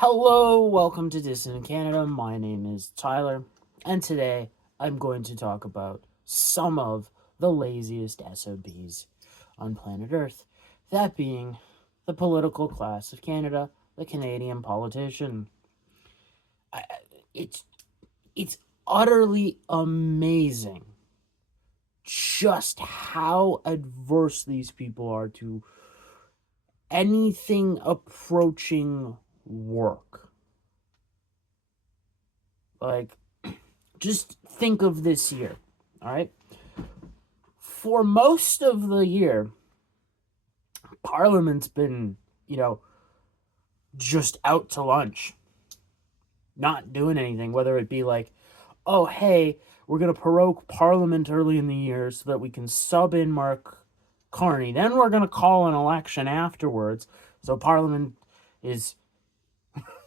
Hello, welcome to Dissident Canada. My name is Tyler, and today I'm going to talk about some of the laziest SOBs on planet Earth. That being the political class of Canada, the Canadian politician. I, it's it's utterly amazing just how adverse these people are to anything approaching work. Like, just think of this year, all right? For most of the year, Parliament's been, just out to lunch, not doing anything, whether it be like, oh, hey, we're going to prorogue Parliament early in the year so that we can sub in Mark Carney. Then we're going to call an election afterwards. So Parliament is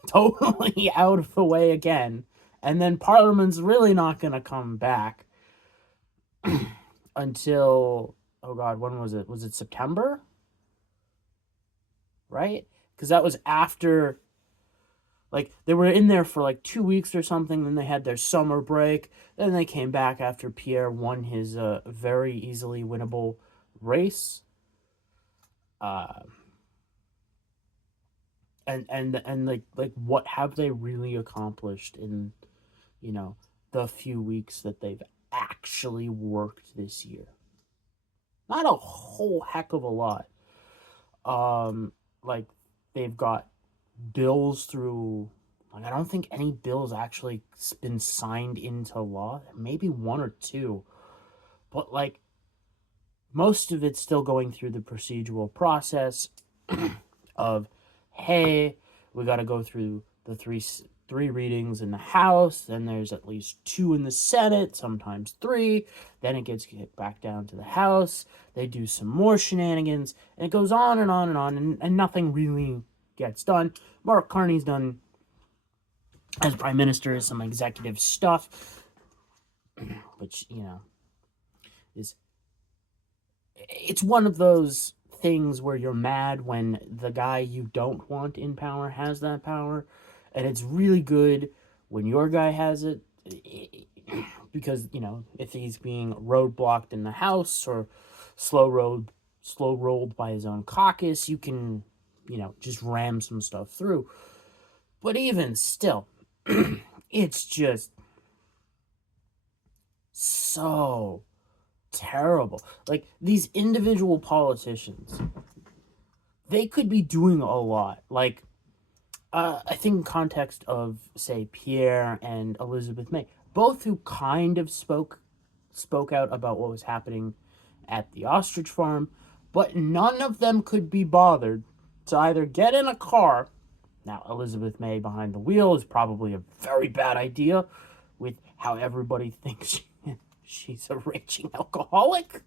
totally out of the way again. And then Parliament's really not going to come back until, oh God, when was it? Was it September? Right? Because that was after, like, they were in there for like 2 weeks or something. Then they had their summer break. Then they came back after Pierre won his very easily winnable race. Uh, and like what have they really accomplished in, you know, the few weeks that they've actually worked this year? Not a whole heck of a lot. Like, they've got bills through, like, I don't think any bills actually been signed into law. Maybe one or two, but like most of it's still going through the procedural process of, hey, we got to go through the three readings in the House, then there's at least two in the Senate, sometimes three, then it gets kicked back down to the House, they do some more shenanigans, and it goes on and on and on, and nothing really gets done. Mark Carney's done, as Prime Minister, some executive stuff, which, is, it's one of those things where you're mad when the guy you don't want in power has that power, and it's really good when your guy has it, because if he's being roadblocked in the House or slow rolled by his own caucus, you can just ram some stuff through. But even still, it's just so terrible. Like, these individual politicians, they could be doing a lot. Like, I think in context of, say, Pierre and Elizabeth May, both who kind of spoke out about what was happening at the ostrich farm, but none of them could be bothered to either get in a car. Now, Elizabeth May behind the wheel is probably a very bad idea with how everybody thinks she's a raging alcoholic.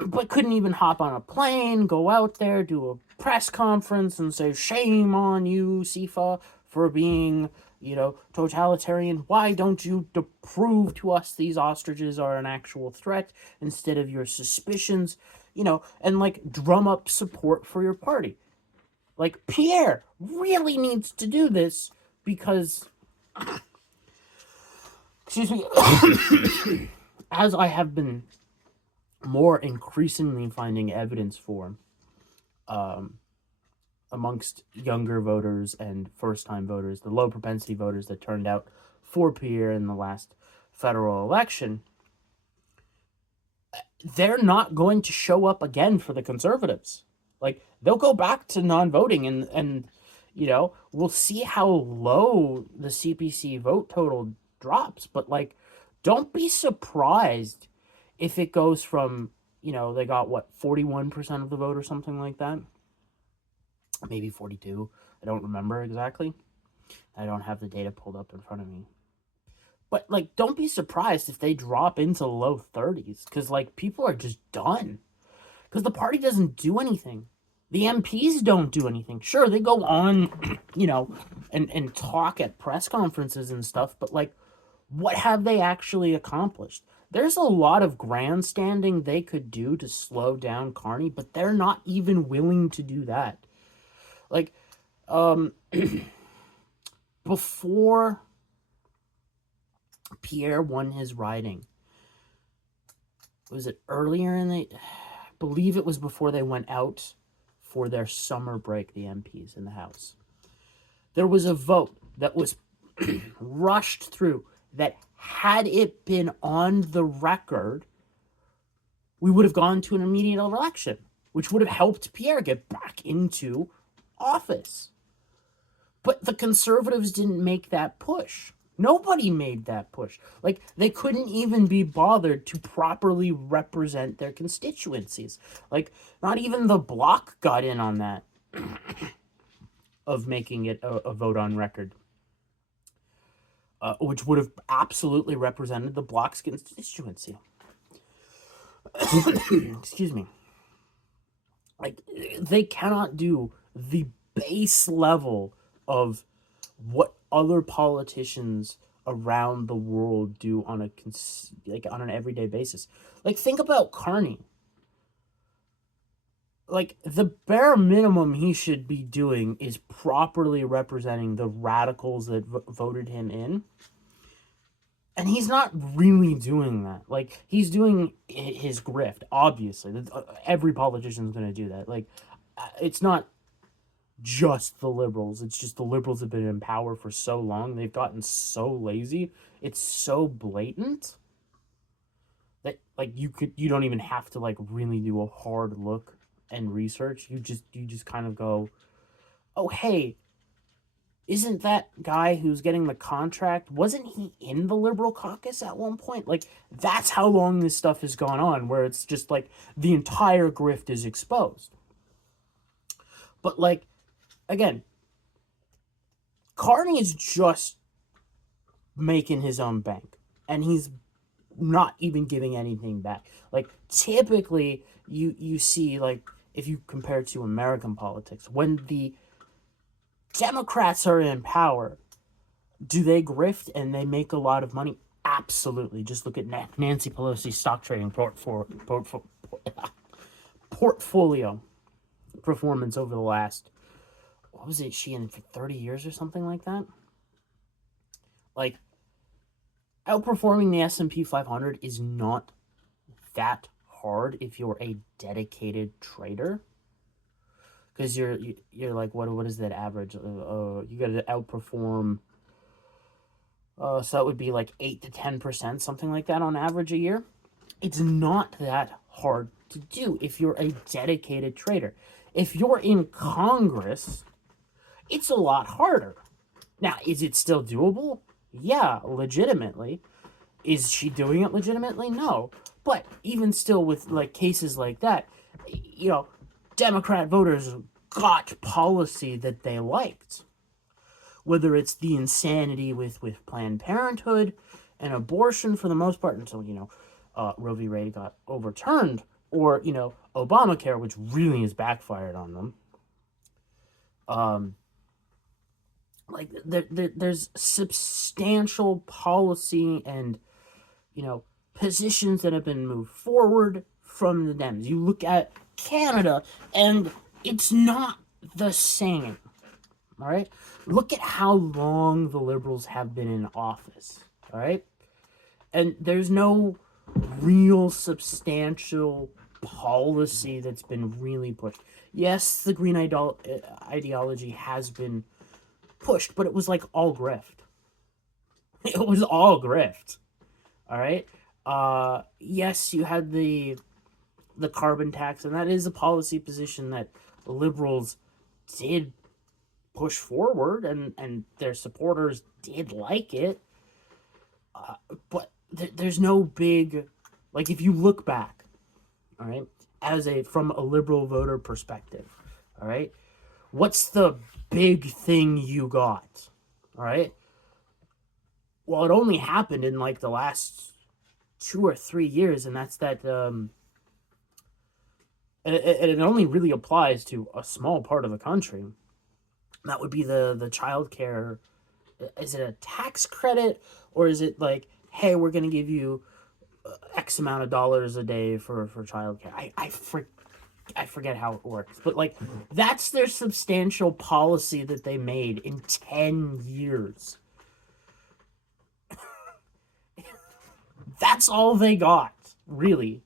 But couldn't even hop on a plane, go out there, do a press conference, and say, shame on you, Sifa, for being, totalitarian. Why don't you prove to us these ostriches are an actual threat instead of your suspicions? And like drum up support for your party. Like, Pierre really needs to do this because, excuse me, as I have been more increasingly finding evidence for, amongst younger voters and first-time voters, the low propensity voters that turned out for Pierre in the last federal election, they're not going to show up again for the Conservatives. Like, they'll go back to non-voting, and we'll see how low the CPC vote total drops. But, like, don't be surprised if it goes from, they got, 41% of the vote or something like that? Maybe 42. I don't remember exactly. I don't have the data pulled up in front of me. But, like, don't be surprised if they drop into the low 30s, because, like, people are just done. Because the party doesn't do anything. The MPs don't do anything. Sure, they go on, and talk at press conferences and stuff, but, like, what have they actually accomplished? There's a lot of grandstanding they could do to slow down Carney, but they're not even willing to do that. Like, um, before Pierre won his riding, was it earlier in the, I believe it was before they went out for their summer break, the MPs in the House. There was a vote that was rushed through that, had it been on the record, we would have gone to an immediate election, which would have helped Pierre get back into office. But the Conservatives didn't make that push. Nobody made that push. Like, they couldn't even be bothered to properly represent their constituencies. Like, not even the Bloc got in on that of making it a vote on record, which would have absolutely represented the Bloc's constituency. Excuse me. Like, they cannot do the base level of what other politicians around the world do on on an everyday basis. Like, think about Carney. Like, the bare minimum he should be doing is properly representing the radicals that voted him in. And he's not really doing that. Like, he's doing his grift, obviously. Every politician's going to do that. Like, it's not just the Liberals. It's just the Liberals have been in power for so long. They've gotten so lazy. It's so blatant that, like, you don't even have to, like, really do a hard look and research. You just kind of go, oh, hey, isn't that guy who's getting the contract, wasn't he in the Liberal caucus at one point? Like, that's how long this stuff has gone on, where it's just like the entire grift is exposed. But, like, again, Carney is just making his own bank, and he's not even giving anything back. Like, typically, you see, like, if you compare it to American politics, when the Democrats are in power, do they grift and they make a lot of money? Absolutely. Just look at Nancy Pelosi's stock trading portfolio performance over the last, what was it, she in for 30 years or something like that? Like, outperforming the S&P 500 is not that hard if you're a dedicated trader. Because you're like, what is that average? You got to outperform. So that would be like 8 to 10%, something like that on average a year. It's not that hard to do if you're a dedicated trader. If you're in Congress, it's a lot harder. Now, is it still doable? Yeah, legitimately. Is she doing it legitimately? No. But even still, with like cases like that, you know, Democrat voters got policy that they liked. Whether it's the insanity with Planned Parenthood and abortion for the most part, until, you know, Roe v. Wade got overturned, or, you know, Obamacare, which really has backfired on them. Like, there's substantial policy and, you know, positions that have been moved forward from the Dems. You look at Canada, and it's not the same. All right? Look at how long the Liberals have been in office. All right? And there's no real substantial policy that's been really pushed. Yes, the green ideology has been pushed, but it was like all grift. It was all grift. All right? Yes, you had the carbon tax, and that is a policy position that Liberals did push forward, and their supporters did like it. But there's no big, like, if you look back, all right, from a Liberal voter perspective, all right, what's the big thing you got? All right. Well, it only happened in like the last 2 or 3 years, and that's that. It only really applies to a small part of the country. That would be the child care. Is it a tax credit, or is it like, hey, we're going to give you X amount of dollars a day for child care? I forget how it works, but like that's their substantial policy that they made in 10 years. That's all they got, really.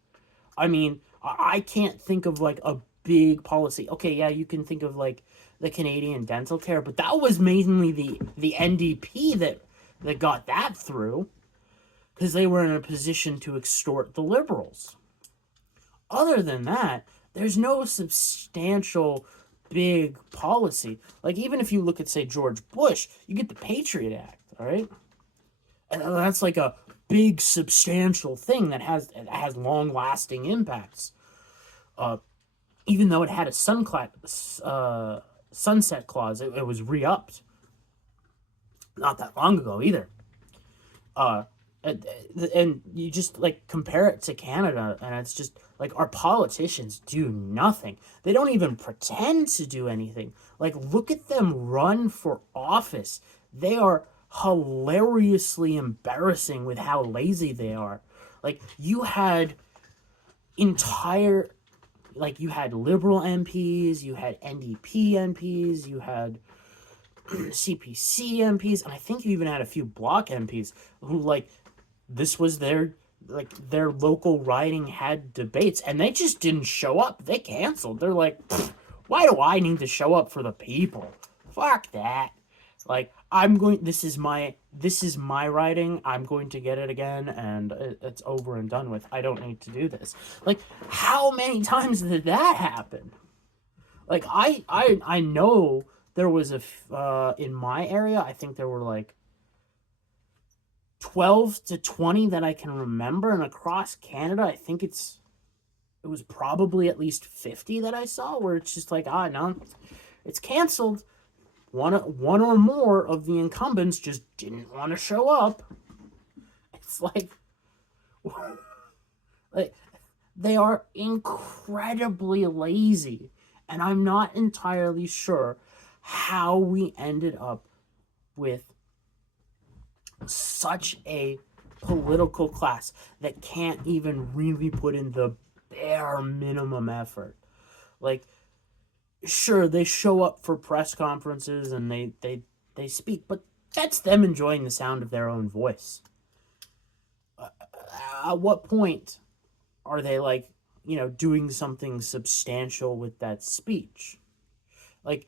I mean, I can't think of like a big policy. Okay, yeah, you can think of like the Canadian dental care, but that was mainly the NDP that got that through because they were in a position to extort the Liberals. Other than that, there's no substantial big policy. Like even if you look at say George Bush, you get the Patriot Act, all right? And that's like a big substantial thing that has long lasting impacts. Even though it had a sunset clause, it was re-upped not that long ago either. And you just like compare it to Canada, and it's just like our politicians do nothing. They don't even pretend to do anything. Like look at them run for office. They are hilariously embarrassing with how lazy they are. Like you had entire like you had Liberal MPs, you had NDP MPs, you had CPC MPs, and I think you even had a few Bloc MPs who like this was their local riding had debates, and they just didn't show up. They canceled. They're like, why do I need to show up for the people? Fuck that. Like this is my riding. I'm going to get it again, and it's over and done with. I don't need to do this. Like how many times did that happen? Like I know there was in my area, I think there were like 12 to 20 that I can remember, and across Canada, I think it was probably at least 50 that I saw where it's just like, no, it's canceled. One or more of the incumbents just didn't want to show up. It's like they are incredibly lazy, and I'm not entirely sure how we ended up with such a political class that can't even really put in the bare minimum effort. Like, sure, they show up for press conferences and they speak, but that's them enjoying the sound of their own voice. At what point are they like, doing something substantial with that speech? Like,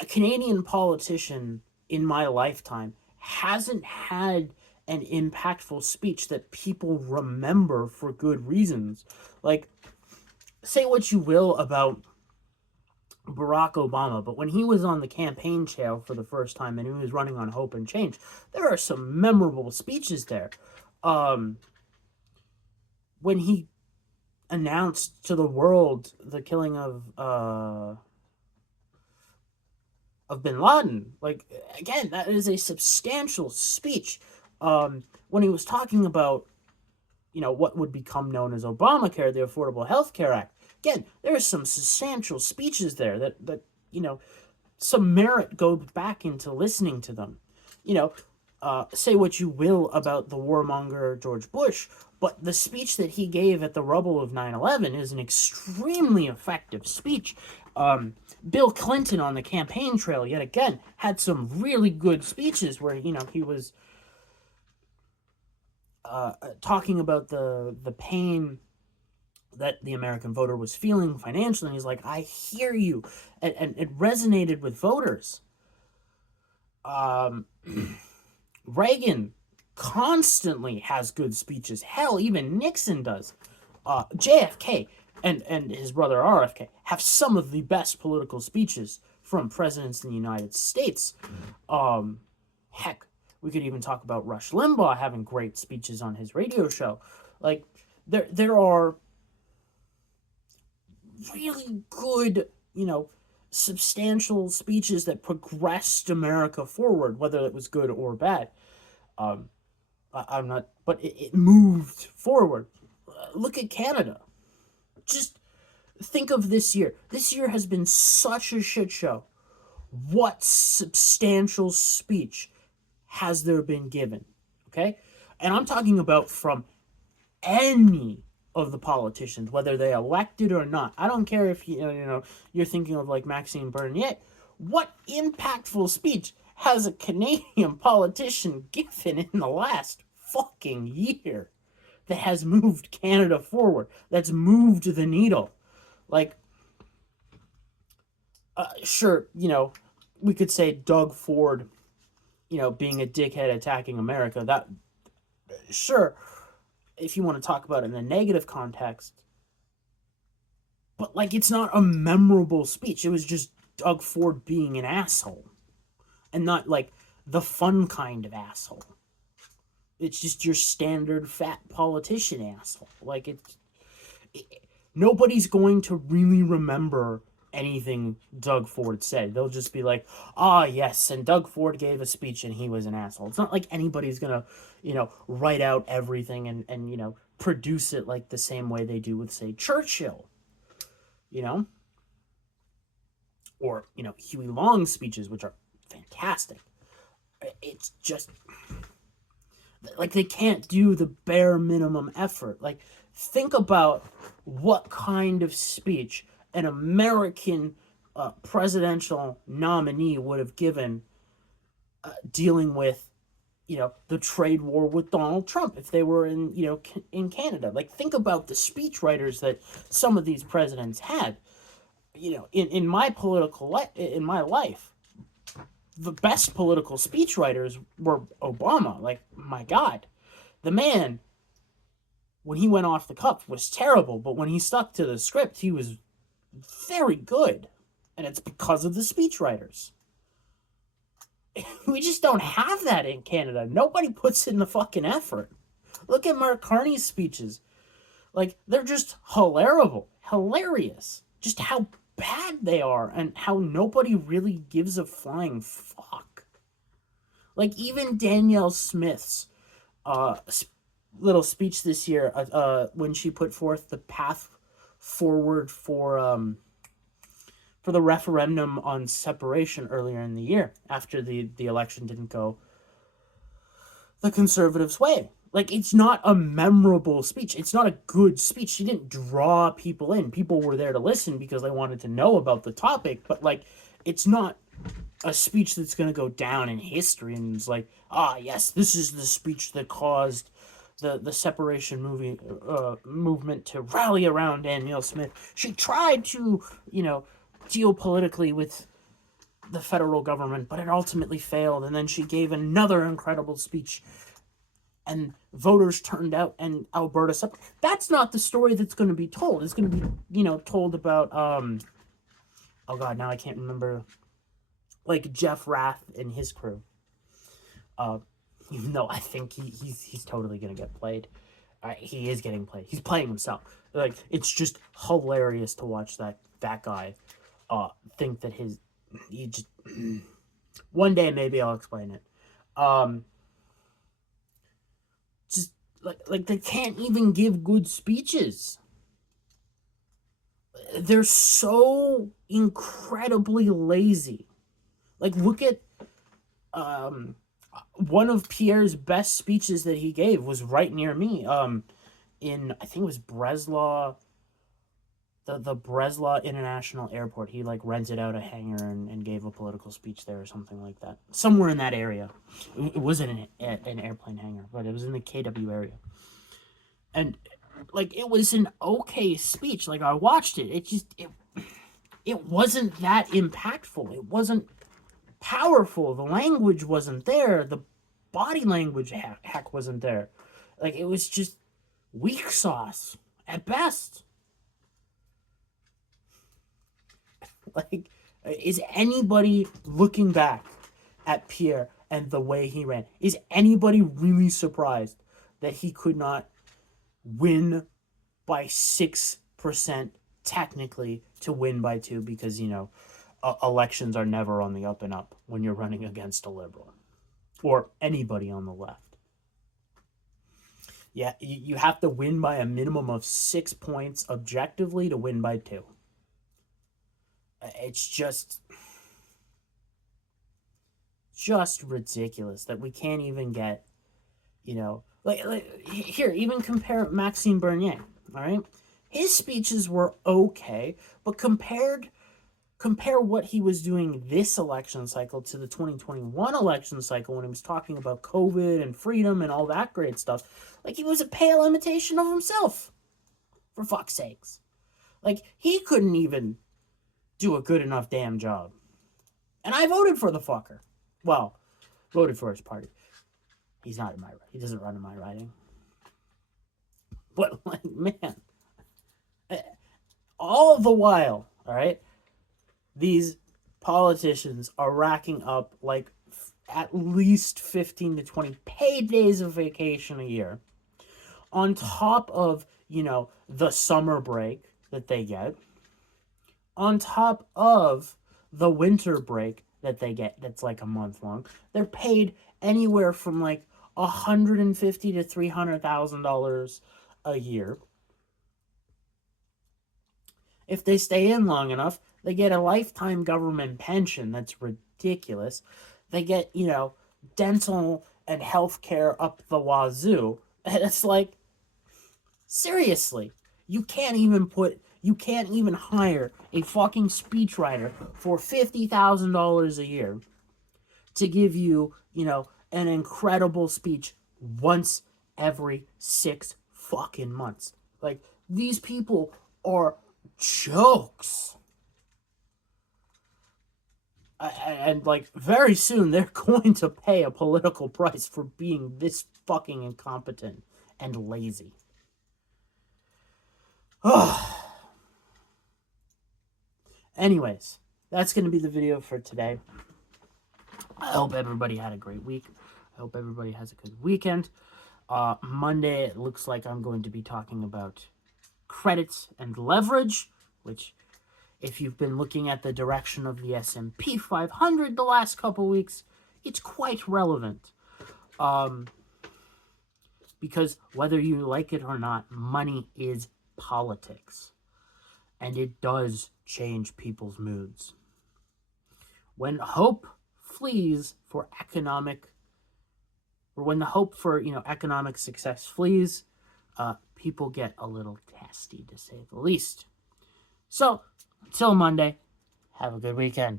a Canadian politician in my lifetime hasn't had an impactful speech that people remember for good reasons. Like, say what you will about Barack Obama, but when he was on the campaign trail for the first time and he was running on Hope and Change, there are some memorable speeches there. When he announced to the world the killing of Bin Laden, like, again, that is a substantial speech. When he was talking about, what would become known as Obamacare, the Affordable Health Care Act, again, there are some substantial speeches there that some merit goes back into listening to them. Say what you will about the warmonger George Bush, but the speech that he gave at the rubble of 9/11 is an extremely effective speech. Bill Clinton on the campaign trail, yet again, had some really good speeches where, he was talking about the pain that the American voter was feeling financially, and he's like, I hear you, and it resonated with voters. Reagan constantly has good speeches. Hell, even Nixon does. JFK and his brother RFK have some of the best political speeches from presidents in the United States. Heck, we could even talk about Rush Limbaugh having great speeches on his radio show. Like, there are really good, substantial speeches that progressed America forward, whether it was good or bad. I'm not, but it moved forward. Look at Canada. Just think of this year. This year has been such a shit show. What substantial speech has there been given? Okay? And I'm talking about from any of the politicians, whether they elected or not. I don't care if you're thinking of like Maxime Bernier. What impactful speech has a Canadian politician given in the last fucking year that has moved Canada forward? That's moved the needle. Like, sure, we could say Doug Ford, being a dickhead attacking America. That, sure, if you want to talk about it in a negative context, but like, it's not a memorable speech. It was just Doug Ford being an asshole, and not like the fun kind of asshole. It's just your standard fat politician asshole. Like, nobody's going to really remember anything Doug Ford said. They'll just be like, yes, and Doug Ford gave a speech and he was an asshole. It's not like anybody's gonna, write out everything and produce it like the same way they do with, say, Churchill. Or, Huey Long's speeches, which are fantastic. It's just like they can't do the bare minimum effort. Like, think about what kind of speech an American presidential nominee would have given dealing with, the trade war with Donald Trump if they were in Canada. Like, think about the speechwriters that some of these presidents had. In my in my life, the best political speechwriters were Obama. Like, my God, the man, when he went off the cuff, was terrible, but when he stuck to the script, he was very good. And it's because of the speechwriters. We just don't have that in Canada. Nobody puts in the fucking effort. Look at Mark Carney's speeches. Like, they're just hilarious. Just how bad they are and how nobody really gives a flying fuck. Like, even Danielle Smith's little speech this year, when she put forth the path forward for the referendum on separation earlier in the year, after the election didn't go the Conservatives' way. Like, it's not a memorable speech. It's not a good speech. She didn't draw people in. People were there to listen because they wanted to know about the topic, but, like, it's not a speech that's going to go down in history and it's like, yes, this is the speech that caused the separation movement to rally around Danielle Smith. She tried to, deal politically with the federal government, but it ultimately failed, and then she gave another incredible speech, and voters turned out, and Alberta separated. That's not the story that's going to be told. It's going to be, told about, oh God, now I can't remember, like, Jeff Rath and his crew. Even though I think he's totally going to get played. He is getting played. He's playing himself. Like, it's just hilarious to watch that guy think that he just one day maybe I'll explain it. Just like they can't even give good speeches. They're so incredibly lazy. Like, look at one of Pierre's best speeches that he gave was right near me. In, I think it was Breslau, the Breslau International Airport. He, like, rented out a hangar and gave a political speech there or something like that. Somewhere in that area. It wasn't an airplane hangar, but it was in the KW area. And, like, it was an okay speech. Like, I watched it. It wasn't that impactful. It wasn't powerful. The language wasn't there. The body language heck wasn't there. Like, it was just weak sauce at best. Like, is anybody looking back at Pierre and the way he ran? Is anybody really surprised that he could not win by 6% technically to win by 2? Because, elections are never on the up and up when you're running against a liberal or anybody on the left. Yeah, you have to win by a minimum of 6 points objectively to win by 2. It's just ridiculous that we can't even get, like here, even compare Maxime Bernier. All right, his speeches were okay, but compare what he was doing this election cycle to the 2021 election cycle when he was talking about COVID and freedom and all that great stuff. Like, he was a pale imitation of himself, for fuck's sakes. Like, he couldn't even do a good enough damn job. And I voted for the fucker. Well, voted for his party. He's not in my riding. He doesn't run in my riding. But, like, man, all the while, all right, these politicians are racking up like at least 15 to 20 paid days of vacation a year on top of, the summer break that they get, on top of the winter break that they get that's like a month long. They're paid anywhere from like $150,000 to $300,000 a year. If they stay in long enough, they get a lifetime government pension that's ridiculous. They get, dental and health care up the wazoo. And it's like, seriously, you can't even hire a fucking speechwriter for $50,000 a year to give you, an incredible speech once every 6 fucking months. Like, these people are jokes. And like, very soon they're going to pay a political price for being this fucking incompetent and lazy. Anyways, that's going to be the video for today. I hope everybody had a great week. I hope everybody has a good weekend. Monday, it looks like I'm going to be talking about credits and leverage, which, if you've been looking at the direction of the S&P 500 the last couple weeks, it's quite relevant. Because whether you like it or not, money is politics. And it does change people's moods. When hope flees for economic, or when the hope for, economic success flees, people get a little testy, to say the least. So, until Monday, have a good weekend.